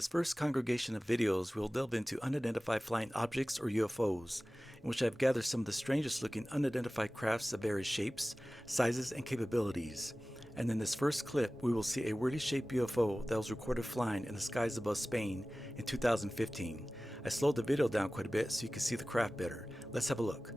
this first congregation of videos, we'll delve into unidentified flying objects or UFOs, in which I've gathered some of the strangest looking unidentified crafts of various shapes, sizes, and capabilities. And in this first clip, we will see a weirdly shaped UFO that was recorded flying in the skies above Spain in 2015. I slowed the video down quite a bit so you can see the craft better. Let's have a look.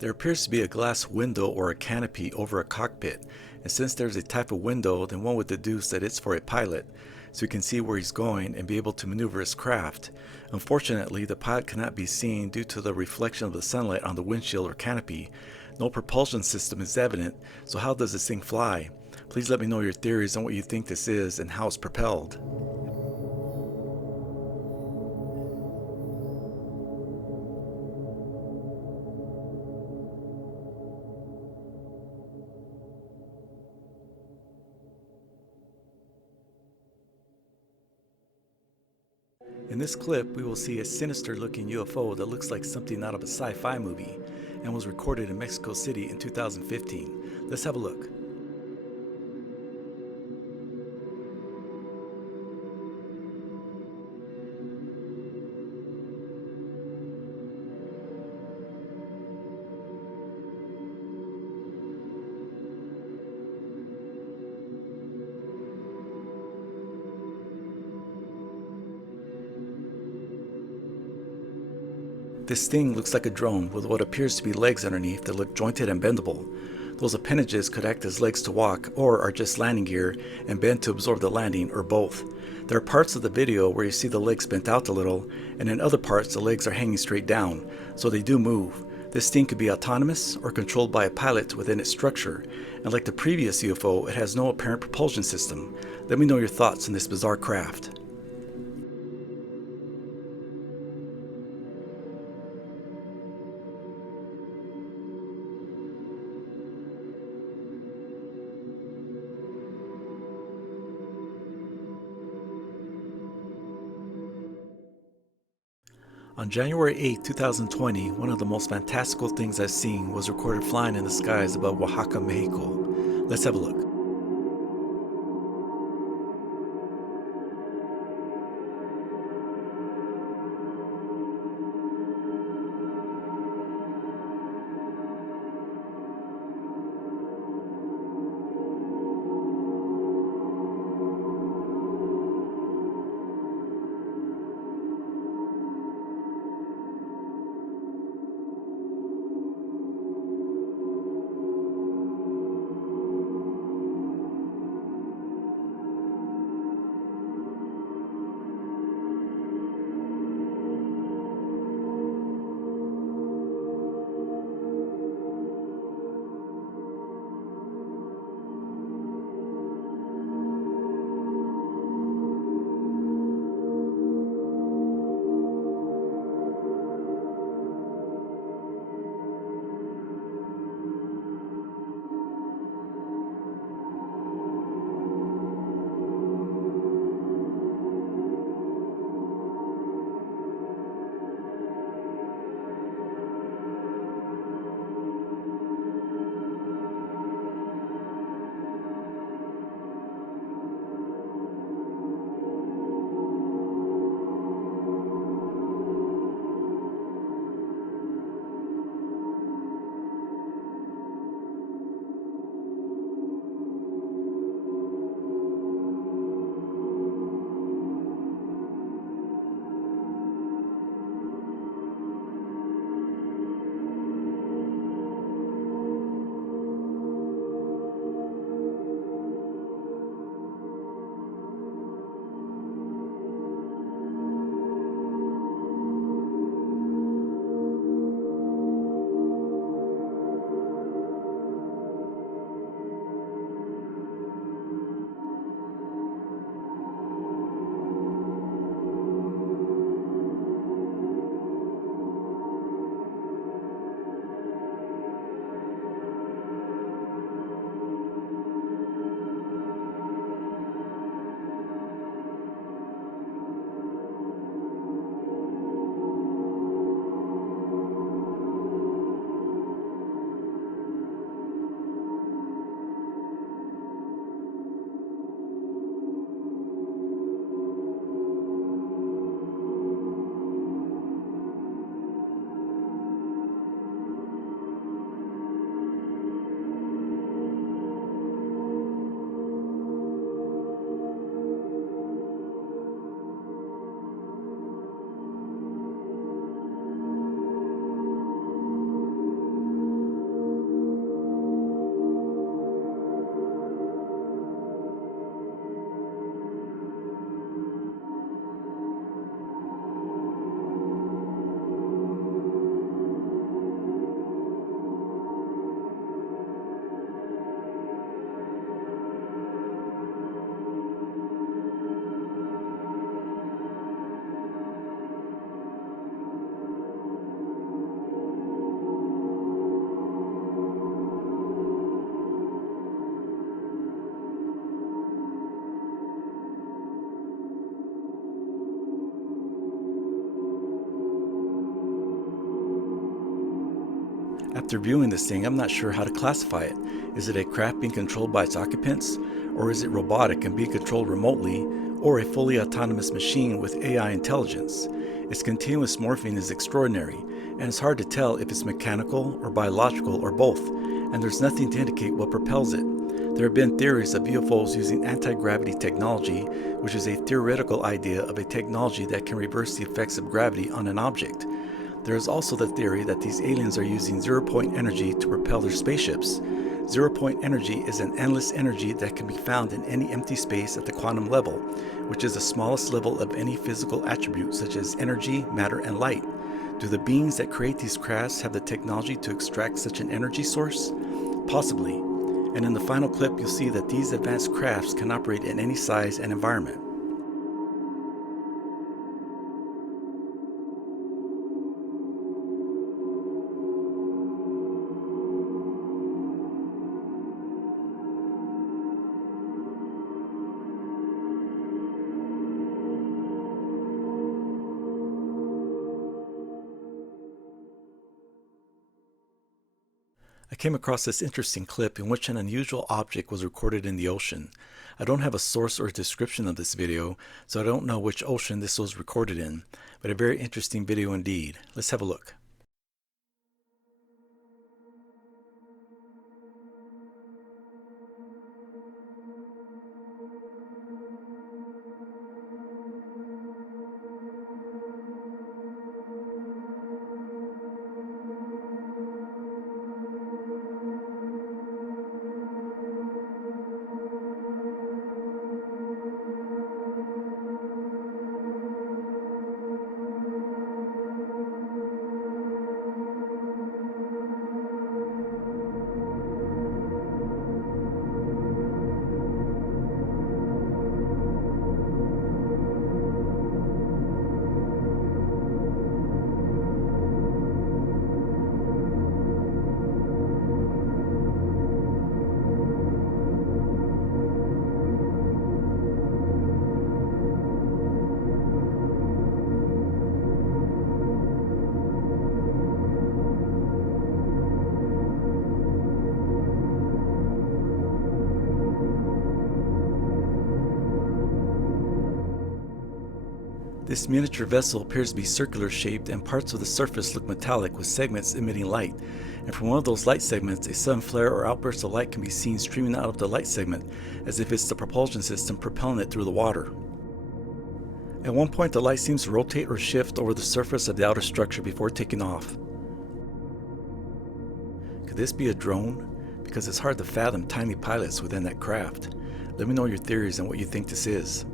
There appears to be a glass window or a canopy over a cockpit, and since there's a type of window, then one would deduce that it's for a pilot, so he can see where he's going and be able to maneuver his craft. Unfortunately, the pilot cannot be seen due to the reflection of the sunlight on the windshield or canopy. No propulsion system is evident, so how does this thing fly? Please let me know your theories on what you think this is and how it's propelled. In this clip, we will see a sinister looking UFO that looks like something out of a sci-fi movie and was recorded in Mexico City in 2015. Let's have a look. This thing looks like a drone with what appears to be legs underneath that look jointed and bendable. Those appendages could act as legs to walk or are just landing gear and bend to absorb the landing, or both. There are parts of the video where you see the legs bent out a little, and in other parts the legs are hanging straight down, so they do move. This thing could be autonomous or controlled by a pilot within its structure, and like the previous UFO, it has no apparent propulsion system. Let me know your thoughts on this bizarre craft. On January 8, 2020, one of the most fantastical things I've seen was recorded flying in the skies above Oaxaca, Mexico. Let's have a look. After viewing this thing, I'm not sure how to classify it. Is it a craft being controlled by its occupants? Or is it robotic and being controlled remotely? Or a fully autonomous machine with AI intelligence? Its continuous morphing is extraordinary, and it's hard to tell if it's mechanical or biological or both, and there's nothing to indicate what propels it. There have been theories of UFOs using anti-gravity technology, which is a theoretical idea of a technology that can reverse the effects of gravity on an object. There is also the theory that these aliens are using zero-point energy to propel their spaceships. Zero-point energy is an endless energy that can be found in any empty space at the quantum level, which is the smallest level of any physical attribute such as energy, matter, and light. Do the beings that create these crafts have the technology to extract such an energy source? Possibly. And in the final clip, you'll see that these advanced crafts can operate in any size and environment. I came across this interesting clip in which an unusual object was recorded in the ocean. I don't have a source or a description of this video, so I don't know which ocean this was recorded in, but a very interesting video indeed. Let's have a look. This miniature vessel appears to be circular shaped and parts of the surface look metallic with segments emitting light. And from one of those light segments, a sudden flare or outburst of light can be seen streaming out of the light segment as if it's the propulsion system propelling it through the water. At one point, the light seems to rotate or shift over the surface of the outer structure before taking off. Could this be a drone? Because it's hard to fathom tiny pilots within that craft. Let me know your theories and what you think this is.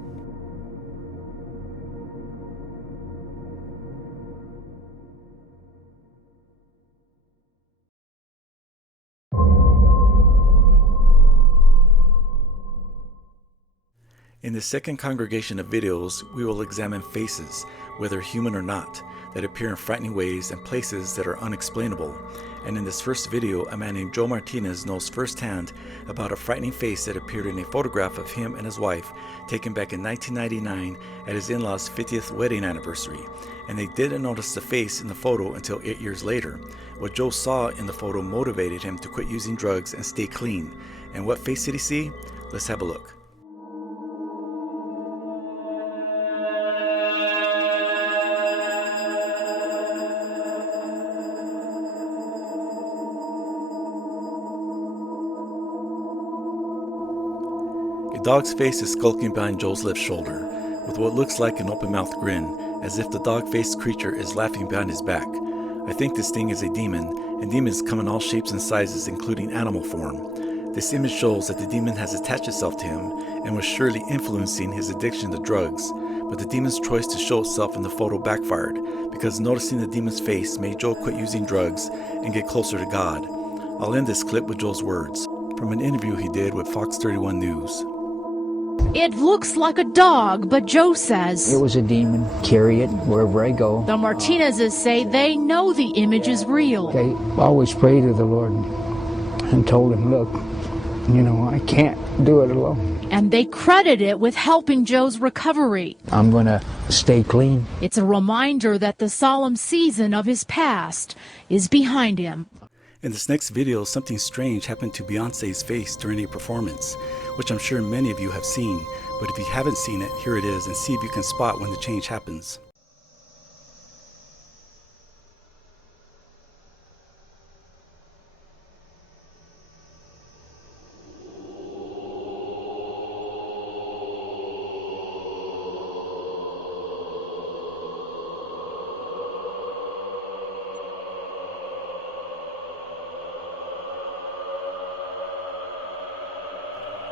In the second congregation of videos, we will examine faces, whether human or not, that appear in frightening ways and places that are unexplainable. And in this first video, a man named Joe Martinez knows firsthand about a frightening face that appeared in a photograph of him and his wife taken back in 1999 at his in-laws' 50th wedding anniversary. And they didn't notice the face in the photo until 8 years later. What Joe saw in the photo motivated him to quit using drugs and stay clean. And what face did he see? Let's have a look. A dog's face is skulking behind Joe's left shoulder, with what looks like an open-mouthed grin, as if the dog-faced creature is laughing behind his back. I think this thing is a demon, and demons come in all shapes and sizes, including animal form. This image shows that the demon has attached itself to him, and was surely influencing his addiction to drugs, but the demon's choice to show itself in the photo backfired, because noticing the demon's face made Joe quit using drugs and get closer to God. I'll end this clip with Joe's words, from an interview he did with Fox 31 News. It looks like a dog, but Joe says it was a demon. Carry it wherever I go. The Martinezes say they know the image is real. I always prayed to the Lord and told him, look, I can't do it alone. And they credit it with helping Joe's recovery. I'm going to stay clean. It's a reminder that the solemn season of his past is behind him. In this next video, something strange happened to Beyonce's face during a performance, which I'm sure many of you have seen, but if you haven't seen it, here it is, and see if you can spot when the change happens.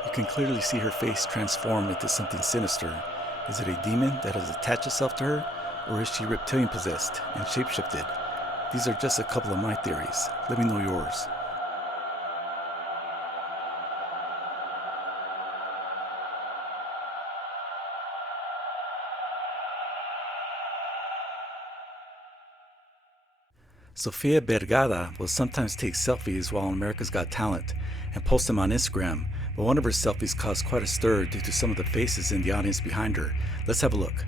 You can clearly see her face transform into something sinister. Is it a demon that has attached itself to her, or is she reptilian possessed and shapeshifted? These are just a couple of my theories. Let me know yours. Sofia Vergara will sometimes take selfies while on America's Got Talent and post them on Instagram, but one of her selfies caused quite a stir due to some of the faces in the audience behind her. Let's have a look.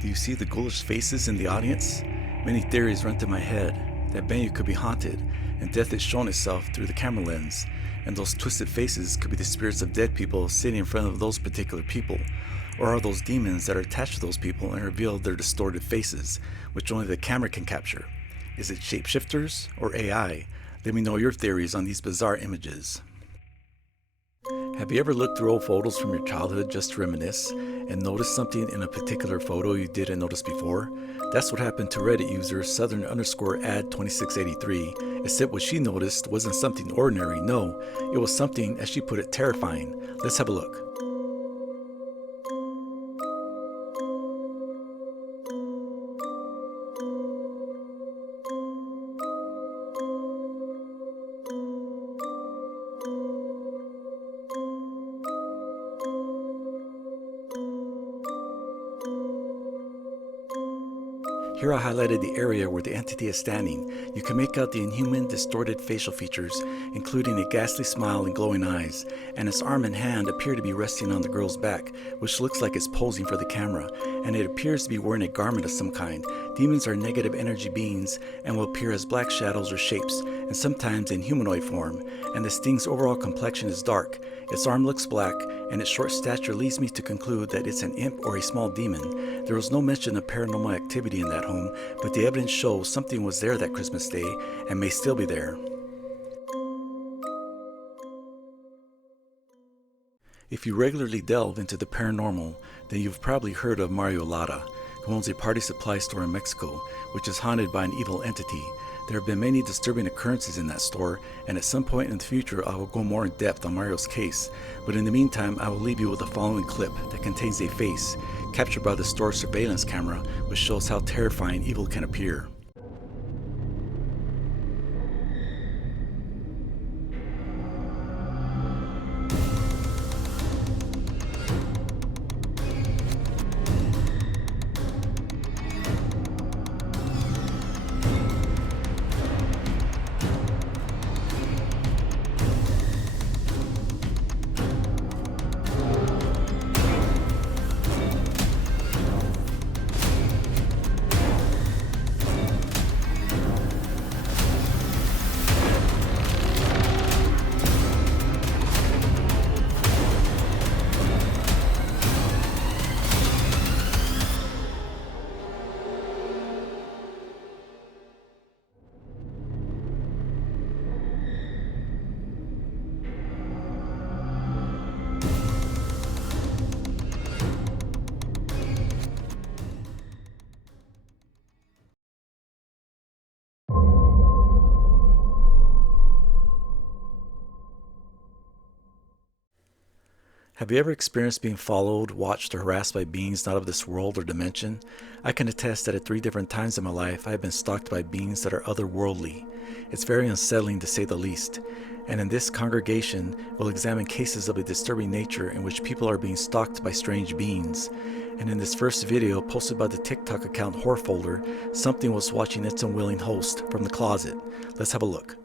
Do you see the ghoulish faces in the audience? Many theories run through my head. That venue could be haunted, and death is shown itself through the camera lens, and those twisted faces could be the spirits of dead people sitting in front of those particular people. Or are those demons that are attached to those people and reveal their distorted faces, which only the camera can capture? Is it shapeshifters or AI? Let me know your theories on these bizarre images. Have you ever looked through old photos from your childhood just to reminisce and noticed something in a particular photo you didn't notice before? That's what happened to Reddit user Southern_ad2683, except what she noticed wasn't something ordinary. No, it was something, as she put it, terrifying. Let's have a look. Here I highlighted the area where the entity is standing. You can make out the inhuman, distorted facial features, including a ghastly smile and glowing eyes, and its arm and hand appear to be resting on the girl's back, which looks like it's posing for the camera, and it appears to be wearing a garment of some kind. Demons are negative energy beings and will appear as black shadows or shapes, and sometimes in humanoid form, and this thing's overall complexion is dark. Its arm looks black, and its short stature leads me to conclude that it's an imp or a small demon. There was no mention of paranormal activity in that home, but the evidence shows something was there that Christmas Day and may still be there. If you regularly delve into the paranormal, then you've probably heard of Mario Lara, who owns a party supply store in Mexico, which is haunted by an evil entity. There have been many disturbing occurrences in that store, and at some point in the future I will go more in depth on Mario's case, but in the meantime I will leave you with the following clip that contains a face, captured by the store's surveillance camera, which shows how terrifying evil can appear. Have you ever experienced being followed, watched, or harassed by beings not of this world or dimension? I can attest that at 3 different times in my life I have been stalked by beings that are otherworldly. It's very unsettling to say the least. And in this congregation, we'll examine cases of a disturbing nature in which people are being stalked by strange beings. And in this first video, posted by the TikTok account Horfolder, something was watching its unwilling host from the closet. Let's have a look.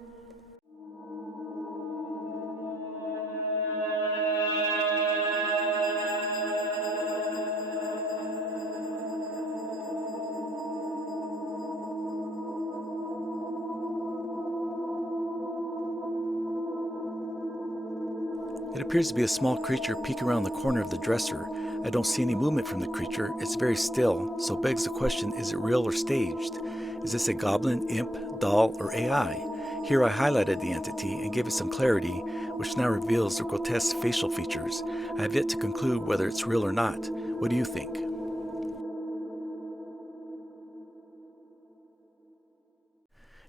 It appears to be a small creature peeking around the corner of the dresser. I don't see any movement from the creature. It's very still, so begs the question, is it real or staged? Is this a goblin, imp, doll, or AI? Here I highlighted the entity and gave it some clarity, which now reveals the grotesque facial features. I have yet to conclude whether it's real or not. What do you think?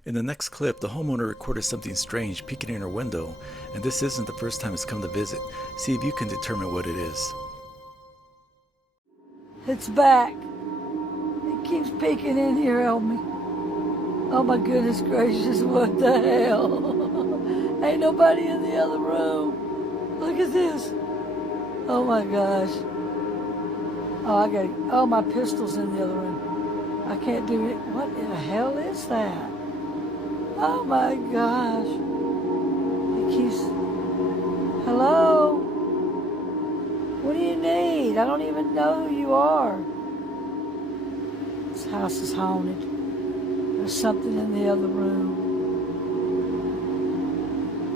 In the next clip, the homeowner recorded something strange peeking in her window, and this isn't the first time it's come to visit. See if you can determine what it is. It's back. It keeps peeking in here on me. Oh my goodness gracious, what the hell? Ain't nobody in the other room. Look at this. Oh my gosh. Oh, my pistol's in the other room. I can't do it. What in the hell is that? Oh my gosh. It keeps... Hello? What do you need? I don't even know who you are. This house is haunted. There's something in the other room.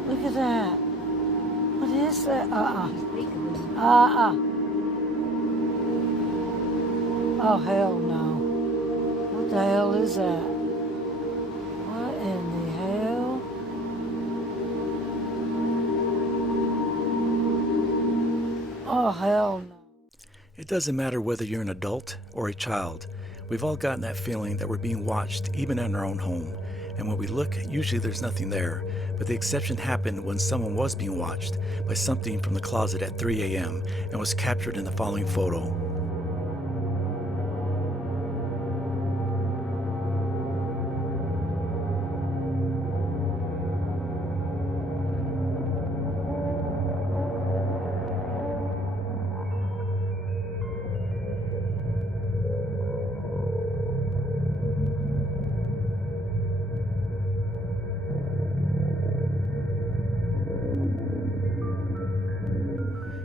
Look at that. What is that? Oh, hell no. What the hell is that? What in the hell? Oh, hell no. It doesn't matter whether you're an adult or a child. We've all gotten that feeling that we're being watched, even in our own home. And when we look, usually there's nothing there. But the exception happened when someone was being watched by something from the closet at 3 a.m. and was captured in the following photo.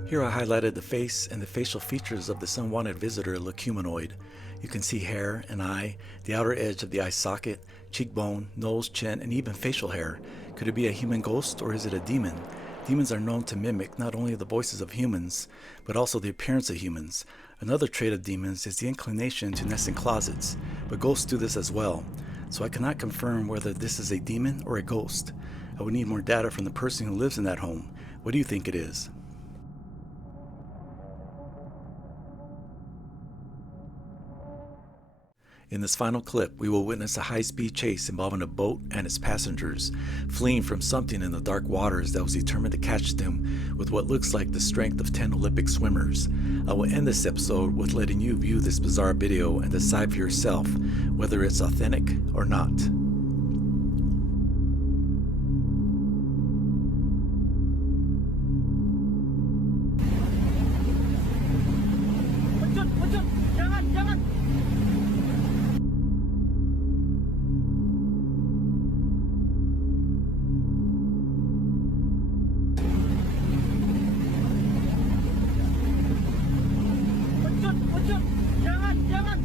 Here I highlighted the face and the facial features of this unwanted visitor look humanoid. You can see hair, an eye, the outer edge of the eye socket, cheekbone, nose, chin, and even facial hair. Could it be a human ghost or is it a demon? Demons are known to mimic not only the voices of humans, but also the appearance of humans. Another trait of demons is the inclination to nest in closets, but ghosts do this as well. So I cannot confirm whether this is a demon or a ghost. I would need more data from the person who lives in that home. What do you think it is? In this final clip, we will witness a high-speed chase involving a boat and its passengers, fleeing from something in the dark waters that was determined to catch them with what looks like the strength of 10 Olympic swimmers. I will end this episode with letting you view this bizarre video and decide for yourself whether it's authentic or not. Jangan, jangan.